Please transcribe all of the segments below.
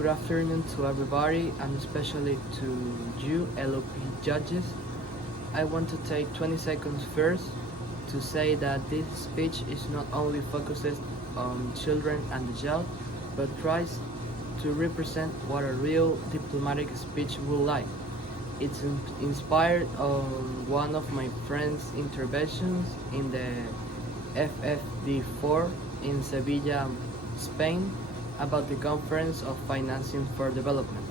Good afternoon to everybody and especially to you, LOP judges. I want to take 20 seconds first to say that this speech is not only focused on children and the youth, but tries to represent what a real diplomatic speech will like. It's inspired on one of my friend's interventions in the FFD4 in Sevilla, Spain, about the Conference of Financing for Development.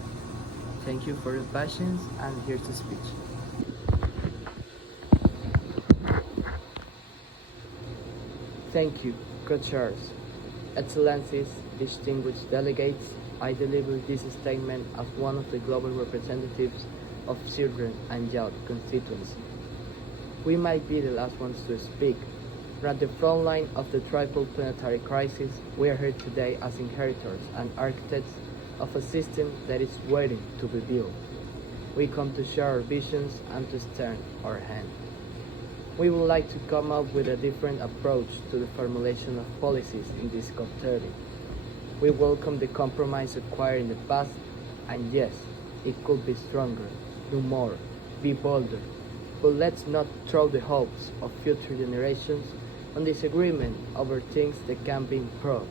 Thank you for your patience, and here's the speech. Thank you, co-chairs, Excellencies, distinguished delegates. I deliver this statement as one of the global representatives of Children and Youth Constituency. We might be the last ones to speak, but at the front line of the triple planetary crisis, we are here today as inheritors and architects of a system that is waiting to be built. We come to share our visions and to extend our hand. We would like to come up with a different approach to the formulation of policies in this COP30. We welcome the compromise acquired in the past, and yes, it could be stronger, do more, be bolder. But let's not throw the hopes of future generations on disagreement over things that can be improved,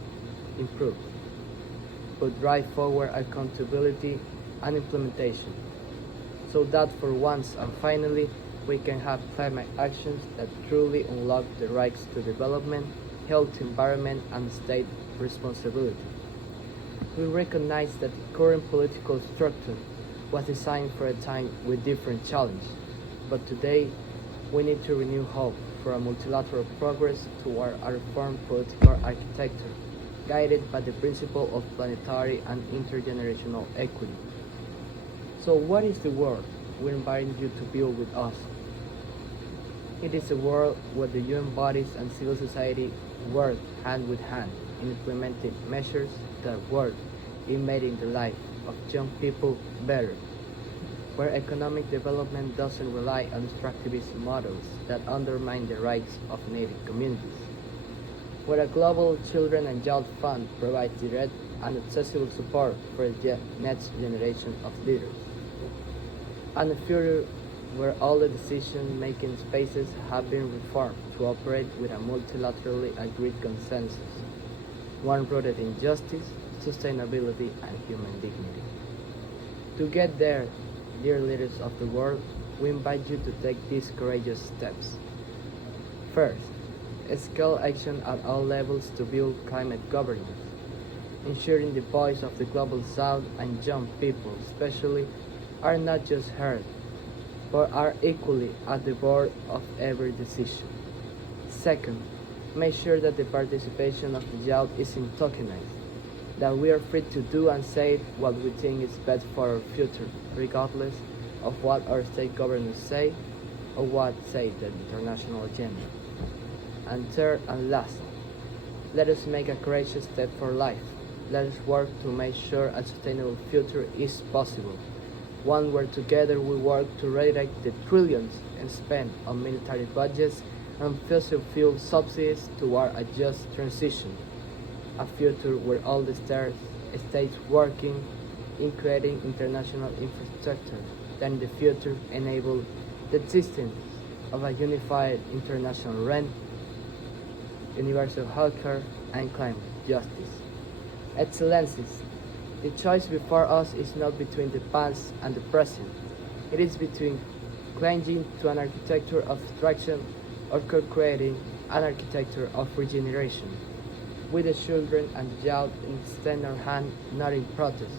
but drive forward accountability and implementation, so that for once and finally we can have climate actions that truly unlock the rights to development, health, environment, and state responsibility. We recognize that the current political structure was designed for a time with different challenges, but today we need to renew hope for a multilateral progress toward a reformed political architecture, guided by the principle of planetary and intergenerational equity. So what is the world we're inviting you to build with us? It is a world where the UN bodies and civil society work hand with hand in implementing measures that work in making the life of young people better, where economic development doesn't rely on extractivist models that undermine the rights of native communities, where a global Children and Youth Fund provides direct and accessible support for the next generation of leaders, and a future where all the decision-making spaces have been reformed to operate with a multilaterally agreed consensus, one rooted in justice, sustainability, and human dignity. To get there, dear leaders of the world, we invite you to take these courageous steps. First, scale action at all levels to build climate governance, ensuring the voice of the global south and young people especially are not just heard, but are equally at the board of every decision. Second, make sure that the participation of the youth isn't tokenized, that we are free to do and say what we think is best for our future, regardless of what our state governors say or what say the international agenda. And third and last, let us make a courageous step for life. Let us work to make sure a sustainable future is possible, one where together we work to redirect the trillions spent on military budgets and fossil fuel subsidies toward a just transition, a future where all the states working in creating international infrastructure that in the future enable the existence of a unified international rent, universal healthcare, and climate justice. Excellencies, the choice before us is not between the past and the present. It is between clinging to an architecture of destruction or co-creating an architecture of regeneration. We the children and the youth extend our hand not in protest,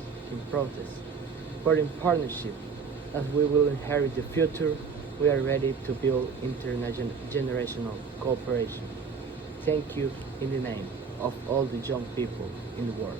but in partnership. As we will inherit the future, we are ready to build intergenerational cooperation. Thank you in the name of all the young people in the world.